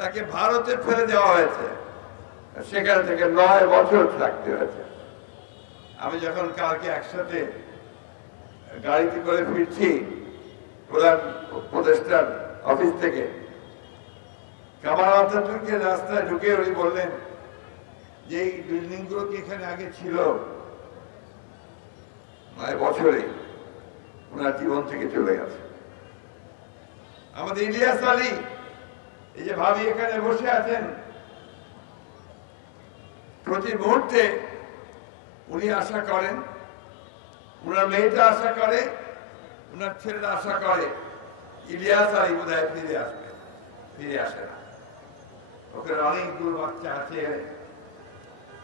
তাকে ভারতে ফেলে দেওয়া হয়েছে, সেখান থেকে 9 বছর থাকতে হয়েছে। আমি যখন কালকে একসাথে গাড়িতে করে ফিরছি প্রধান উপদেষ্টার অফিস থেকে, কামাল আতাতুর্কের রাস্তায় ঢুকে উনি বললেন যে এই বিল্ডিং গুলো কি এখানে আগে ছিল? 9 বছরে ওনার জীবন থেকে চলে গেছে। আমাদের ইলিয়াস আলী, এই যে ভাবি এখানে বসে আছেন, প্রতি মুহূর্তে উনি আশা করেন, উনার মেয়েটা আশা করে, উনার ছেলেরা আশা করে ইলিয়াস আলী বোধহয় ফিরে আসবে, ফিরে আসে না। ওখানে অনেকগুলো বাচ্চা আছে,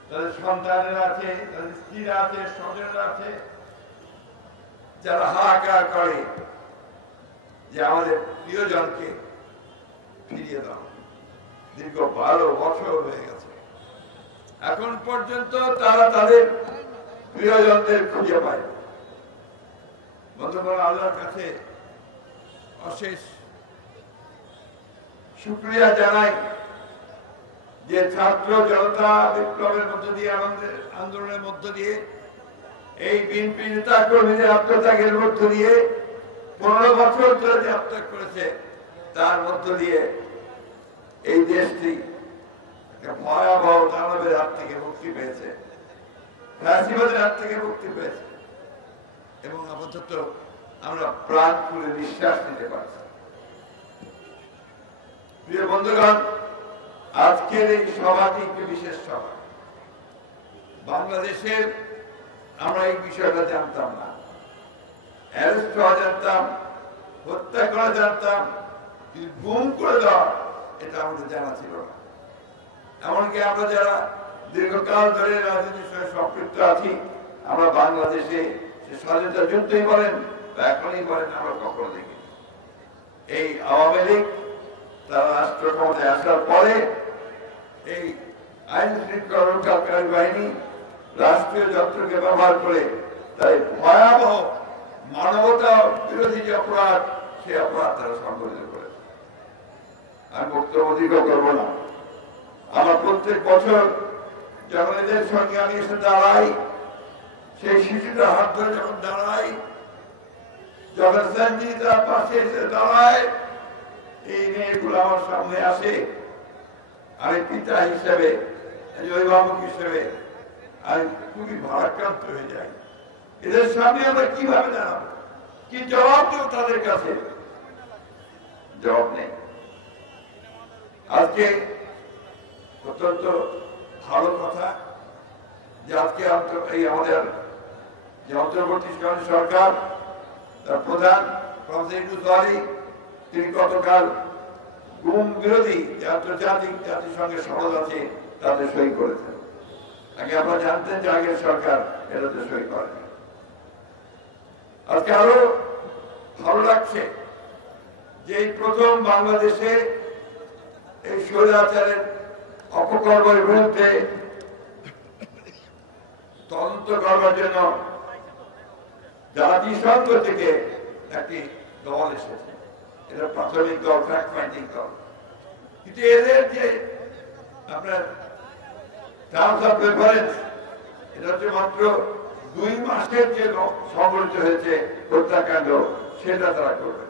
তাদের সন্তানেরা আছে, তাদের স্ত্রীরা আছে, স্বজনরা আছে, যারা হাহাকার করে যে আমাদের প্রিয়জনকে ফিরিয়ে দাও। দীর্ঘ 12 বছর হয়ে গেছে, এখন পর্যন্ত তারা তাদের প্রিয়জনদের খুঁজে পায়। বন্ধুগণ, আল্লাহর কাছে অশেষ শুকরিয়া জানাই যে ছাত্র জনতা বিপ্লবের মধ্য দিয়ে, আমাদের আন্দোলনের মধ্য দিয়ে, এই বিএনপি নেতা কর্মীদের আত্মত্যাগের মধ্য দিয়ে 15 বছর ধরে যে আত্মত্যাগ করেছে, তার মধ্য দিয়ে এই দেশটি ভয়াবহ দানবের হাত থেকে মুক্তি পেয়েছে, ফ্যাসিবাদের হাত থেকে মুক্তি পেয়েছে, এবং আপাতত আমরা প্রাণ খুলে নিঃশ্বাস নিতে পারছি। প্রিয় বন্ধুগণ, আজকের এই সভাটি একটি বিশেষ সভা। বাংলাদেশের আমরা এই বিষয়টা জানতাম না, অ্যারেস্ট হওয়া জানতাম, হত্যা করা জানতাম, কিন্তু গুম করে দেওয়া এটা আমাদের জানা ছিল না। এমনকি আমরা যারা দীর্ঘকাল ধরে রাজনীতির সঙ্গে সম্পৃক্ত আছি, আমরা বাংলাদেশে স্বাধীনতা যুদ্ধই বলেন বা এখনই বলেন, আমরা কখনো দেখিনি। এই আওয়ামী লীগ তারা রাষ্ট্র ক্ষমতায় আসার পরে এই আইন শৃঙ্খলা রক্ষাকারী বাহিনী রাষ্ট্রীয় যন্ত্রকে ব্যবহার করে তাই ভয়াবহ মানবতা বিরোধী যে অপরাধ, সে অপরাধ তারা সংঘটিত করে। আমি বক্তব্য দীর্ঘ করবো না। আমার প্রত্যেক বছর যখন এদের সঙ্গে আমি এসে দাঁড়াই, সেই শিশুটার হাত ধরে যখন দাঁড়াই, যখন সঞ্জিতা পাশে এসে দাঁড়ায়, এই মেয়েগুলো আমার সামনে আসে, আমি পিতা হিসেবে, অভিভাবক হিসেবে আমি খুবই ভারাক্রান্ত হয়ে যাই। এদের সামনে আমরা কিভাবে দাঁড়াবো, কি জবাব দেব তাদের কাছে? জবাব নেই। আজকে অত্যন্ত ভালো কথা যে আজকে এই আমাদের যে অন্তর্বর্তীকালীন সরকার, তার প্রধান প্রফেসর ইউনূস আলী, তিনি গতকাল গুম বিরোধী যে আন্তর্জাতিক জাতিসংঘের সনদ আছে তাতে সই করেছেন। আগে আপনারা জানতেন যে আগের সরকার এটাতে সই করেন। আজকে আরো ভালো লাগছে যে এই প্রথম বাংলাদেশে এই স্বৈরাচারের অপকর্মের বিরুদ্ধে তদন্ত করবার জন্য জাতিসংঘ থেকে একটি দল এসেছে। এটা প্রাথমিক দল, ফ্যাক্ট ফাইন্ডিং দল। কিন্তু এদের যে আপনার টার্মস অফ রেফারেন্স, এটা হচ্ছে মাত্র 2 মাসের যে সংঘটিত হয়েছে হত্যাকাণ্ড, সেটা তারা করবে।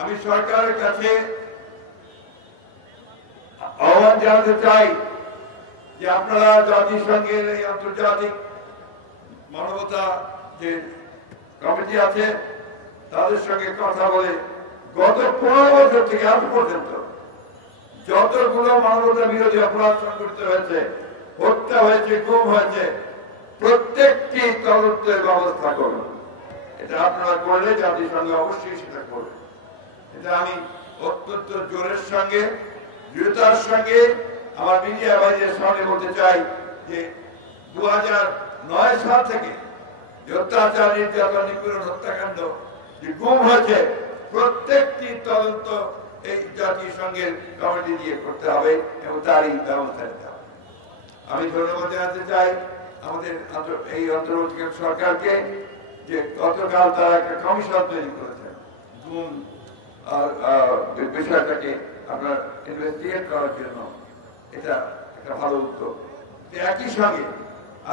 আমি সরকারের কাছে আহ্বান জানাতে চাই যে আপনারা জাতিসংঘের এই আন্তর্জাতিক মানবতা যে কমিটি আছে, তাদের সঙ্গে কথা বলে গত 15 বছর থেকে আজ পর্যন্ত যতগুলো মানবতা বিরোধী অপরাধ সংঘটিত হয়েছে, হত্যা হয়েছে, গুম হয়েছে, প্রত্যেকটি তদন্তের ব্যবস্থা করুন। এটা আপনারা করলে জাতিসংঘ অবশ্যই সেটা করবে। এটা আমি অত্যন্ত জোরের সঙ্গে, দৃঢ়তার সঙ্গে আমার মিডিয়া ভাইদের সামনে বলতে চাই যে 2009 সাল থেকে যে অত্যাচার, নির্যাতন, নিপীড়ন, হত্যাকাণ্ড যে গুম হয়েছে, প্রত্যেকটি তদন্ত এই জাতিসংঘের কমিটি দিয়ে করতে হবে এবং তারই ব্যবস্থা নিতে হবে। আমি ধন্যবাদ জানাতে চাই আমাদের এই অন্তর্বর্তীকালীন সরকারকে যে গতকাল তারা একটা কমিশন তৈরি করেছেন গুম বিষয়টাকে আপনার ইনভেস্টিগেট করার জন্য এটা একটা ভালো উদ্যোগ। একই সঙ্গে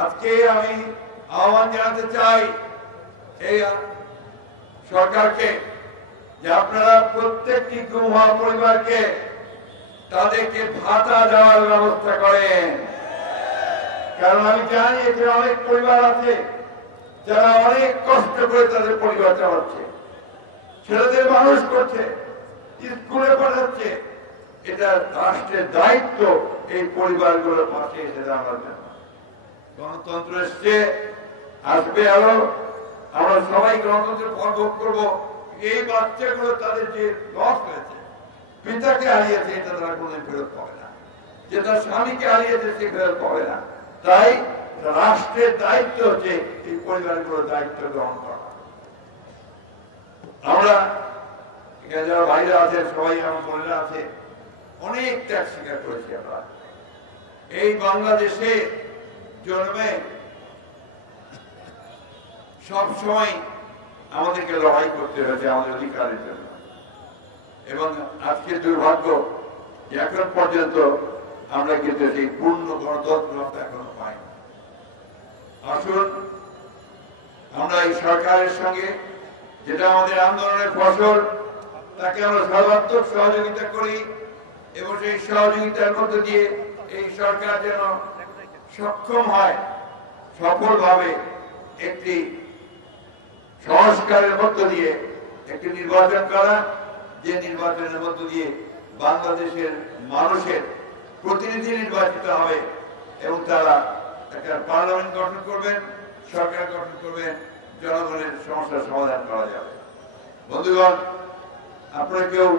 আজকে আমি আহ্বান জানাতে চাই এই সরকারকে যে আপনারা প্রত্যেকটি গুম পরিবারকে তাদেরকে ভাতা দেওয়ার ব্যবস্থা করেন। কারণ আমি জানি এখানে অনেক পরিবার আছে যারা অনেক কষ্ট করে তাদের পরিবার চালাচ্ছে, ছেলেদের মানুষ করছে, স্কুলে পাঠাচ্ছে। এটা রাষ্ট্রের দায়িত্ব এই পরিবারগুলোর পাশে এসে দাঁড়ানোর জন্য। গণতন্ত্র এসছে, আসবে আরো, আমরা সবাই গণতন্ত্রের ফল ভোগ করবো। এই বাচ্চাগুলো তাদের যে লস হয়েছে, পিতাকে হারিয়েছে, এটা তারা কোনোদিন ফেরত পাবে না। যে তার স্বামীকে হারিয়েছে সে ফেরত পাবে না। তাই রাষ্ট্রের দায়িত্ব হচ্ছে এই পরিবারগুলোর দায়িত্ব গ্রহণ করা। আমরা এখানে যারা বাইরে আছে, সবাই আমার বোনেরা আছে, অনেক ত্যাগ স্বীকার করেছি আমরা। এই বাংলাদেশে জন্মে সবসময় আমাদেরকে লড়াই করতে হয়েছে আমাদের অধিকারের জন্য। এবং আজকে দুর্ভাগ্য যে এখন পর্যন্ত আমরা কিন্তু সেই পূর্ণ গণতন্ত্র এখনো পাই। আসুন আমরা এই সরকারের সঙ্গে, যেটা আমাদের আন্দোলনের ফসল, তাকে আমরা সর্বাত্মক সহযোগিতা করি এবং সেই সহযোগিতার মধ্যে দিয়ে এই সরকার যেন সক্ষম হয় সফলভাবে একটি সংস্কারের মধ্য দিয়ে একটি নির্বাচন করা, যে নির্বাচনের মধ্য দিয়ে বাংলাদেশের মানুষের প্রতিনিধি নির্বাচিত হবে এবং তারা একটা পার্লামেন্ট গঠন করবেন, সরকার গঠন করবেন, জনগণের সমস্যার সমাধান করা যাবে। বন্ধুগণ, আপনারা কেউ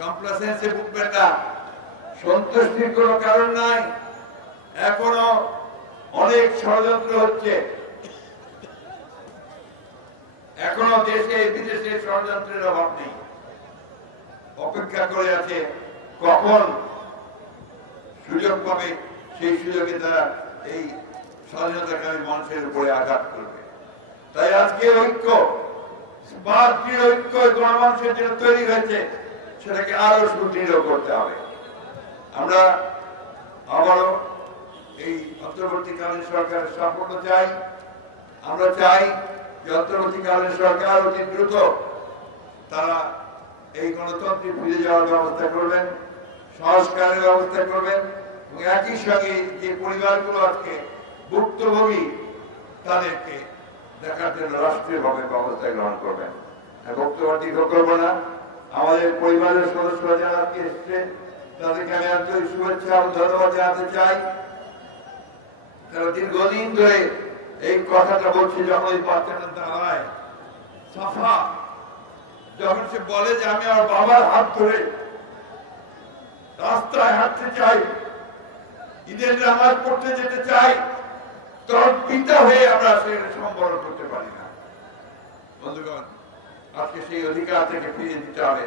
কমপ্লাসেন্সে ভুগবেন না, সন্তুষ্টির কোনো কারণ নাই। এখনো অনেক ষড়যন্ত্র হচ্ছে, এখনো দেশে বিদেশে ষড়যন্ত্রের অভাব নেই। অপেক্ষা করে আছে কখন সুযোগ পাবে, সেই সুযোগে তারা এই স্বাধীনতাকামী মানুষের উপরে আঘাত করবে। তাই আজকে ঐক্য, ঐক্য গণমানুষের জন্য তৈরি হয়েছে, সেটাকে আরো সুদৃঢ় করতে হবে। আমরা আবারও এই অন্তর্বর্তীকালীন সরকারের সাফল্য চাই। আমরা চাই যে অন্তর্বর্তীকালীন সরকার অতি দ্রুত তারা এই গণতন্ত্রে ফিরে যাওয়ার ব্যবস্থা করবেন, সংস্কারের ব্যবস্থা করবেন এবং একই সঙ্গে যে পরিবারগুলো আজকে ভুক্তভোগী তাদেরকে দেখার জন্য রাষ্ট্রীয়ভাবে ব্যবস্থা গ্রহণ করবেন। বক্তব্য দীর্ঘ করবো না। আমাদের পরিবারের সদস্যরা যারা আজকে এসছে তাদেরকে আমি আন্তরিক শুভেচ্ছা এবং ধন্যবাদ জানাতে চাই। তারা দীর্ঘদিন ধরে এই কথাটা বলছে, যখন এই বাচ্চাটা দাঁড়ায় সাফা, যখন সে বলে যে আমি আমার বাবার হাত ধরে রাস্তায় হাঁটতে চাই, ঈদের নামাজ পড়তে যেতে চাই, তখন পিতা হয়ে আমরা সেটা সম্বরণ করতে পারি না। বন্ধুগণ, আজকে সেই অধিকার থেকে ফিরে দিতে হবে।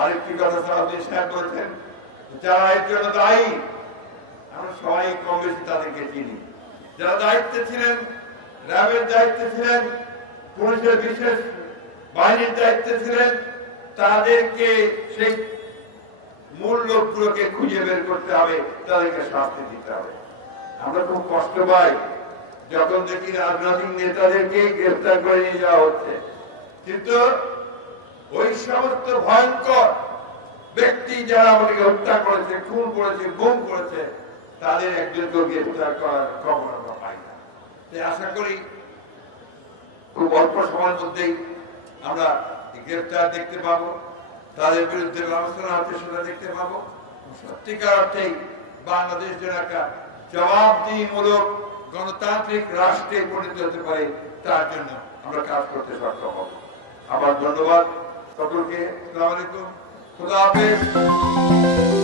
আরেকটি কথা সারাদিন শেয়ার করেছেন, যারা এর জন্য দায়ী, আমরা সবাই কম বেশি তাদেরকে চিনি। যারা দায়িত্বে ছিলেন, র্যাবের দায়িত্বে ছিলেন, পুলিশের বিশেষ বাহিনীর দায়িত্বে ছিলেন, তাদেরকে সেই মূল লোকগুলোকে খুঁজে বের করতে হবে, তাদেরকে শাস্তি দিতে হবে। আমরা খুব কষ্ট পাই যখন দেখি রাজনৈতিক নেতাদেরকে গ্রেফতার করে নিয়ে যাওয়া হচ্ছে, কিন্তু ওই সমস্ত ভয়ঙ্কর ব্যক্তি যারা আমাদেরকে হত্যা করেছে, খুন করেছে, গুম করেছে, তাদের একজনকে গ্রেফতার করার খবর আমরা পাই না। তাই আশা করি খুব অল্প সময়ের মধ্যেই আমরা গ্রেফতার দেখতে পাবো, তাদের বিরুদ্ধে ব্যবস্থা হচ্ছে সেটা দেখতে পাবো। সত্যিকার অর্থেই বাংলাদেশ যেন একটা জবাবদিহিমূলক গণতান্ত্রিক রাষ্ট্রে পরিণত হতে পারে, তার জন্য আমরা কাজ করতে সক্ষম হব। আবার ধন্যবাদ সকলকে। আসসালামু আলাইকুম, খুদা হাফেজ।